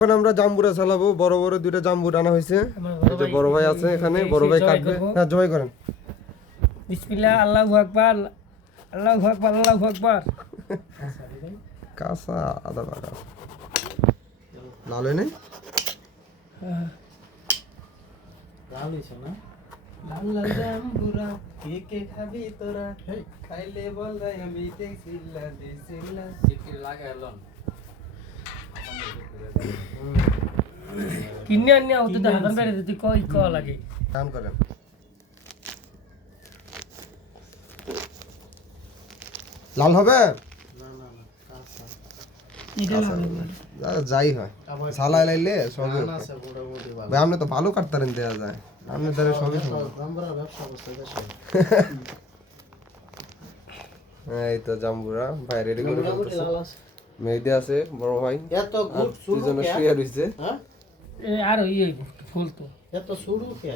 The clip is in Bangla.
এখন আমরা জাম্বুরা চালাবো। বড় বড় দুইটা জাম্বুর আনা হয়েছে। এই যে বড় ভাই আছে এখানে, বড় ভাই কাটবে। হ্যাঁ, জবাই করেন। বিসমিল্লাহ, আল্লাহু আকবার, আল্লাহু আকবার, আল্লাহু আকবার। কাঁচা আদা বাটা লাল হয় নাই? লাল হইছে না? লাল লাল জাম্বুরা কে কে খাবি তোরা, খাইলে বল গাই আমি দেখছিলা দেখছিলা সিটি লাগাইলন কিনে আনি আউতে তো হাতান বেড়ে দিতে কই ক লাগে। টান করেন। লাল হবে? না না না কাঁচা এটা লাগে যাই হয়, ঝালাই লাইলে সবই না আছে মোটামুটি ভালো। ভাই। আপনি তো ভালো কাটতারেন, দেয়া যায়। আপনি তাহলে সবই জাম্বুরা ব্যবসা করতে দেশে এই তো জাম্বুরা ভাই রেডি করে মোটামুটি ফেলতেছে। লাল আছে। মেহেদি আছে বড় ভাই, এত গুড শুরু দুজনে শুয়ে রইছে। হ্যাঁ আর ওই ফুল তো এত শুরু কে